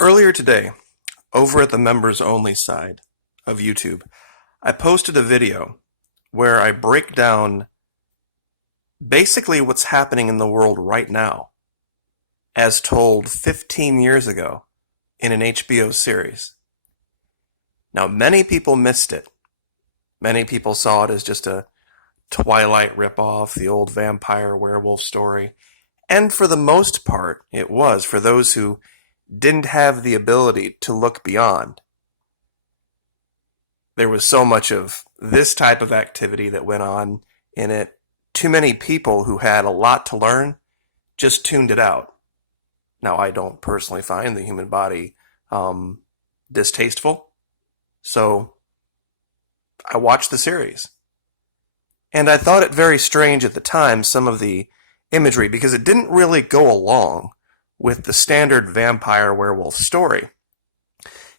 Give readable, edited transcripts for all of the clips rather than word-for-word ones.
Earlier today, over at the members only side of YouTube, I posted a video where I break down basically what's happening in the world right now, as told 15 years ago in an HBO series. Now, many people missed it. Many people saw it as just a Twilight ripoff, the old vampire werewolf story. And for the most part, it was, for those who didn't have the ability to look beyond. There was so much of this type of activity that went on in it. Too many people who had a lot to learn just tuned it out. Now, I don't personally find the human body distasteful, so I watched the series. And I thought it very strange at the time, some of the imagery, because it didn't really go along with the standard vampire werewolf story.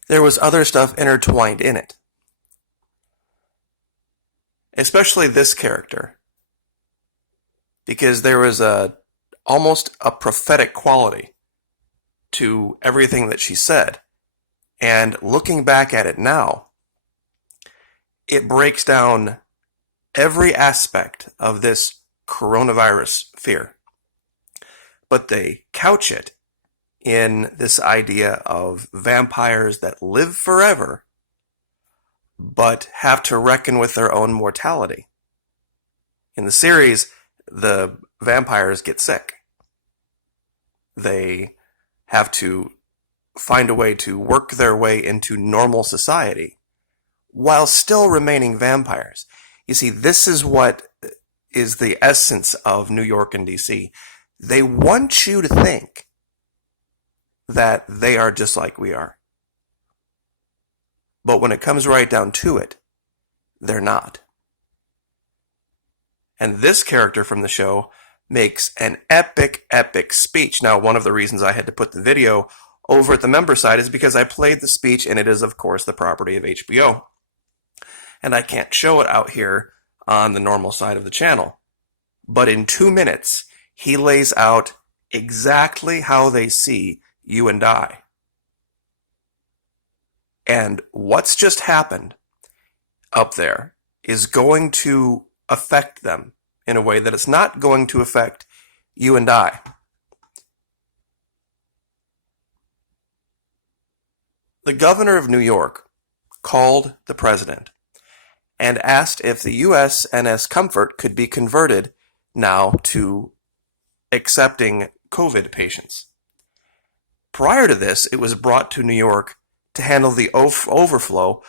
There was other stuff intertwined in it. Especially this character. Because there was almost a prophetic quality to everything that she said. And looking back at it now, it breaks down every aspect of this coronavirus fear. But they couch it in this idea of vampires that live forever, but have to reckon with their own mortality. In the series, the vampires get sick. They have to find a way to work their way into normal society while still remaining vampires. You see, this is what is the essence of New York and DC. They want you to think that they are just like we are. But when it comes right down to it, they're not. And this character from the show makes an epic, epic speech. Now, one of the reasons I had to put the video over at the member side is because I played the speech, and it is, of course, the property of HBO. And I can't show it out here on the normal side of the channel. But in 2 minutes, he lays out exactly how they see you and I. And what's just happened up there is going to affect them in a way that it's not going to affect you and I. The governor of New York called the president and asked if the USNS Comfort could be converted now to accepting COVID patients. Prior to this, it was brought to New York to handle the overflow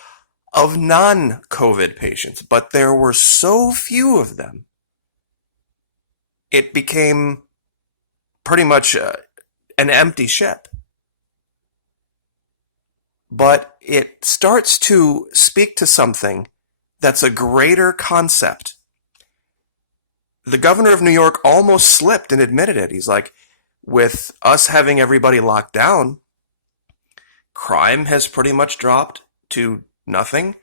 of non-COVID patients, but there were so few of them, it became pretty much an empty ship. But it starts to speak to something that's a greater concept. The governor of New York almost slipped and admitted it. He's like, with us having everybody locked down, crime has pretty much dropped to nothing.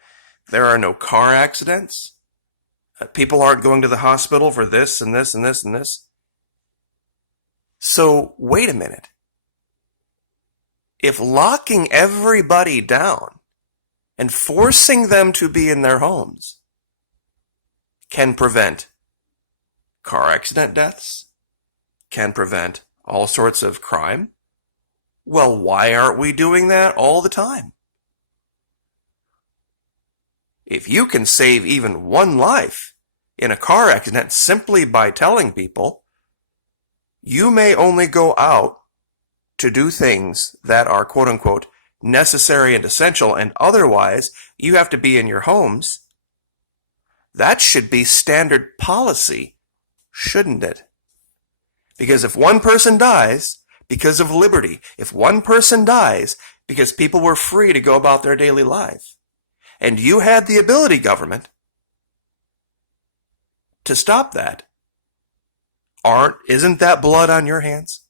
There are no car accidents. People aren't going to the hospital for this and this and this and this. So, wait a minute. If locking everybody down and forcing them to be in their homes can prevent car accident deaths, can prevent all sorts of crime, well, why aren't we doing that all the time? If you can save even one life in a car accident simply by telling people, you may only go out to do things that are quote-unquote necessary and essential, and otherwise you have to be in your homes. That should be standard policy, shouldn't it? Because if one person dies because of liberty, if one person dies because people were free to go about their daily life, and you had the ability, government, to stop that, isn't that blood on your hands?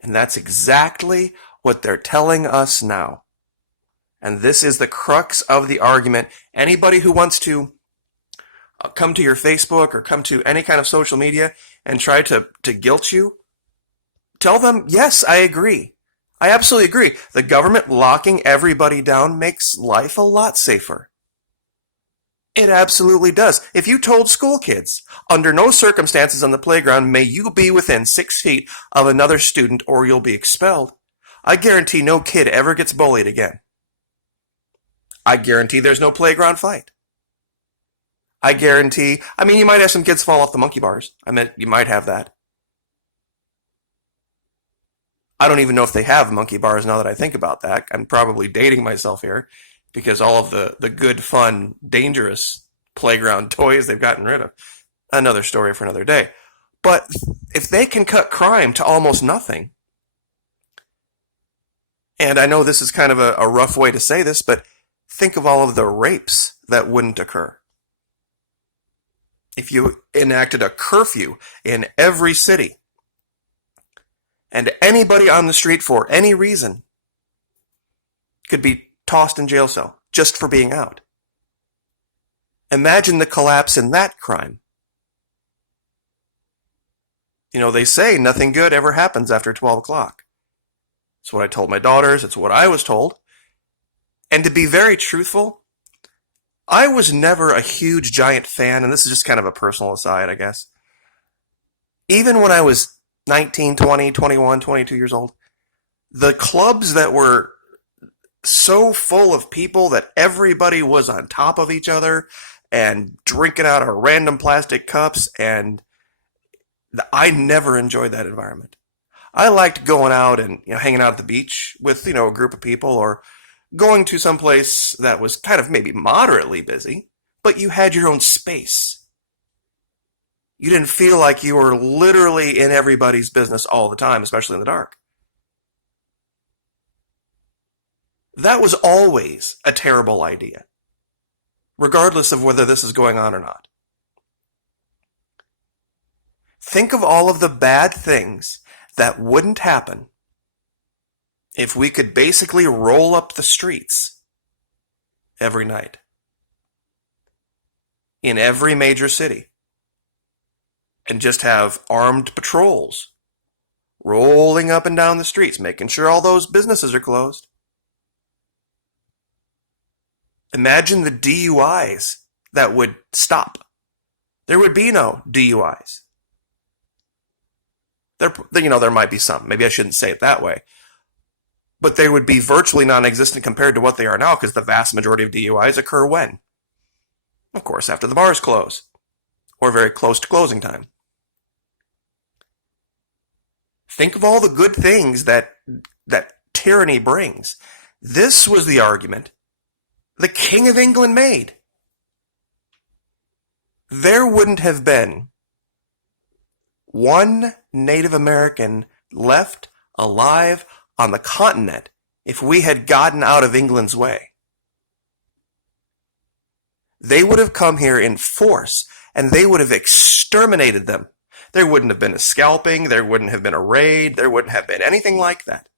And that's exactly what they're telling us now. And this is the crux of the argument. Anybody who wants to come to your Facebook or come to any kind of social media and try to guilt you, tell them, yes, I agree. I absolutely agree. The government locking everybody down makes life a lot safer. It absolutely does. If you told school kids, under no circumstances on the playground may you be within 6 feet of another student or you'll be expelled, I guarantee no kid ever gets bullied again. I guarantee there's no playground fight. I mean, you might have some kids fall off the monkey bars. I mean, you might have that. I don't even know if they have monkey bars now that I think about that. I'm probably dating myself here because all of the good, fun, dangerous playground toys they've gotten rid of. Another story for another day. But if they can cut crime to almost nothing, and I know this is kind of a rough way to say this, but think of all of the rapes that wouldn't occur. If you enacted a curfew in every city, and anybody on the street for any reason could be tossed in jail cell just for being out. Imagine the collapse in that crime. You know, they say nothing good ever happens after 12 o'clock. It's what I told my daughters. It's what I was told. And to be very truthful, I was never a huge, giant fan, and this is just kind of a personal aside, I guess. Even when I was 19, 20, 21, 22 years old, the clubs that were so full of people that everybody was on top of each other and drinking out of random plastic cups, and I never enjoyed that environment. I liked going out and hanging out at the beach with a group of people, or going to some place that was kind of maybe moderately busy, but you had your own space. You didn't feel like you were literally in everybody's business all the time, especially in the dark. That was always a terrible idea, regardless of whether this is going on or not. Think of all of the bad things that wouldn't happen if we could basically roll up the streets every night in every major city and just have armed patrols rolling up and down the streets, making sure all those businesses are closed. Imagine the DUIs that would stop. There would be no DUIs. There might be some. Maybe I shouldn't say it that way. But they would be virtually non-existent compared to what they are now, because the vast majority of DUIs occur when? Of course, after the bars close, or very close to closing time. Think of all the good things that tyranny brings. This was the argument the King of England made. There wouldn't have been one Native American left alive on the continent if we had gotten out of England's way. They would have come here in force, and they would have exterminated them. There wouldn't have been a scalping, there wouldn't have been a raid, there wouldn't have been anything like that.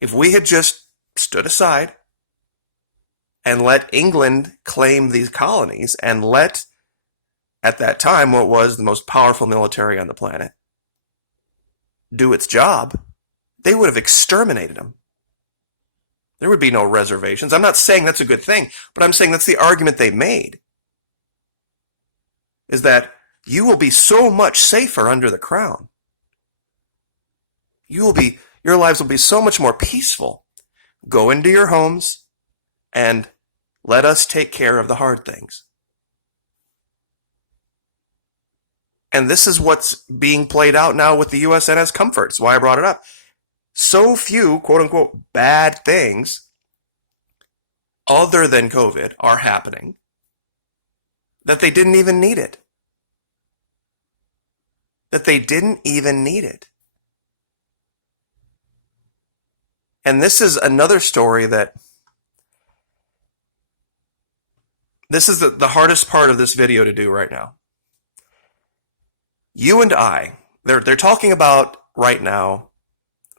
If we had just stood aside and let England claim these colonies, and let, at that time, what was the most powerful military on the planet, do its job, they would have exterminated them. There would be no reservations. I'm not saying that's a good thing, but I'm saying that's the argument they made. Is that you will be so much safer under the crown. Your lives will be so much more peaceful. Go into your homes and let us take care of the hard things. And this is what's being played out now with the USNS Comfort. That's why I brought it up. So few, quote-unquote, bad things other than COVID are happening that they didn't even need it. That they didn't even need it. And this is another story that... This is the hardest part of this video to do right now. You and I, they're talking about right now,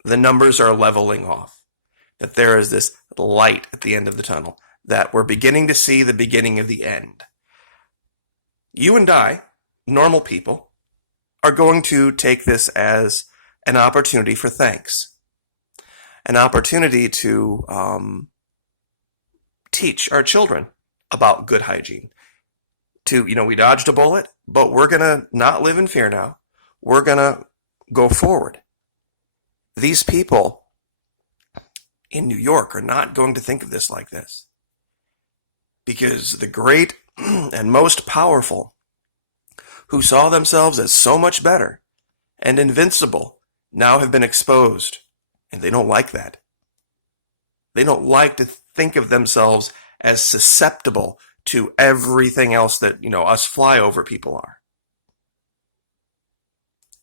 the numbers are leveling off. That there is this light at the end of the tunnel. That we're beginning to see the beginning of the end. You and I, normal people, are going to take this as an opportunity for thanks. an opportunity to teach our children about good hygiene. We dodged a bullet, but we're going to not live in fear now. We're going to go forward. These people in New York are not going to think of this like this, because the great and most powerful, who saw themselves as so much better and invincible, now have been exposed, and they don't like that. They don't like to think of themselves as susceptible to everything else that, us flyover people are.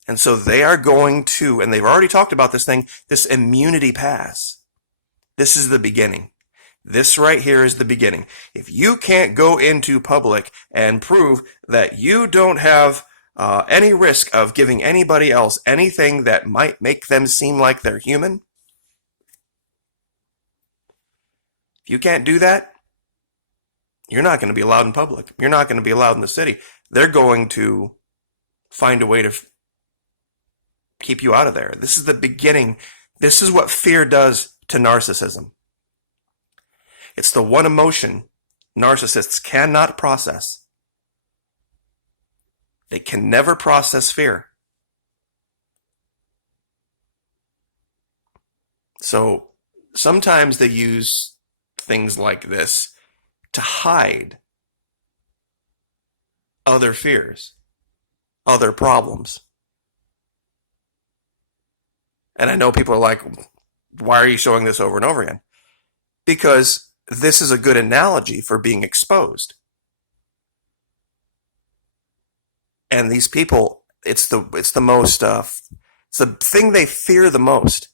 And so they are going to, and they've already talked about this immunity pass. This is the beginning. This right here is the beginning. If you can't go into public and prove that you don't have any risk of giving anybody else anything that might make them seem like they're human, if you can't do that, you're not going to be allowed in public. You're not going to be allowed in the city. They're going to find a way to keep you out of there. This is the beginning. This is what fear does to narcissism. It's the one emotion narcissists cannot process. They can never process fear. So sometimes they use things like this to hide other fears, other problems. And I know people are like, why are you showing this over and over again? Because this is a good analogy for being exposed. And these people, it's the thing they fear the most,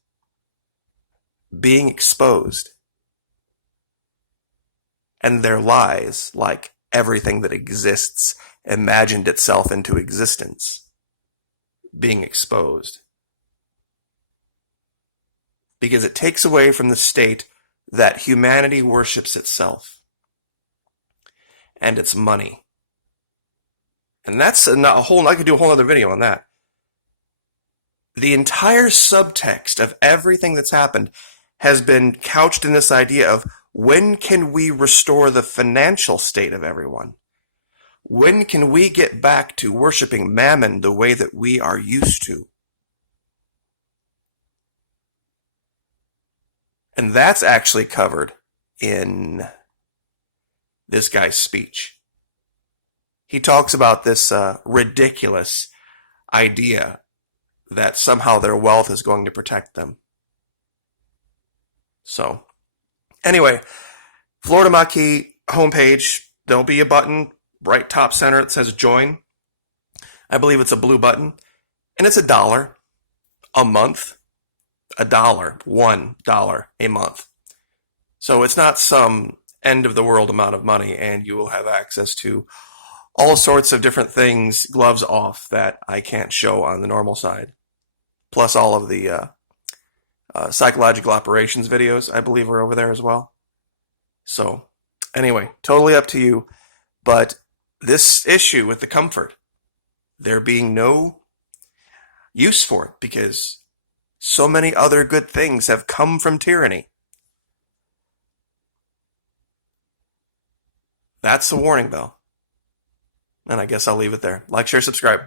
being exposed. And their lies, like everything that exists, imagined itself into existence, being exposed. Because it takes away from the state that humanity worships itself and its money. And that's I could do a whole other video on that. The entire subtext of everything that's happened has been couched in this idea of, when can we restore the financial state of everyone? When can we get back to worshiping Mammon the way that we are used to? And that's actually covered in this guy's speech. He talks about this ridiculous idea that somehow their wealth is going to protect them. So, anyway, Florida Maquis homepage, there'll be a button right top center that says join. I believe it's a blue button. And it's $1 a month. $1 a month. So it's not some end of the world amount of money, and you will have access to all sorts of different things, gloves off, that I can't show on the normal side. Plus all of the psychological operations videos, I believe, are over there as well. So, anyway, totally up to you. But this issue with the comfort, there being no use for it, because so many other good things have come from tyranny. That's the warning bell. And I guess I'll leave it there. Like, share, subscribe.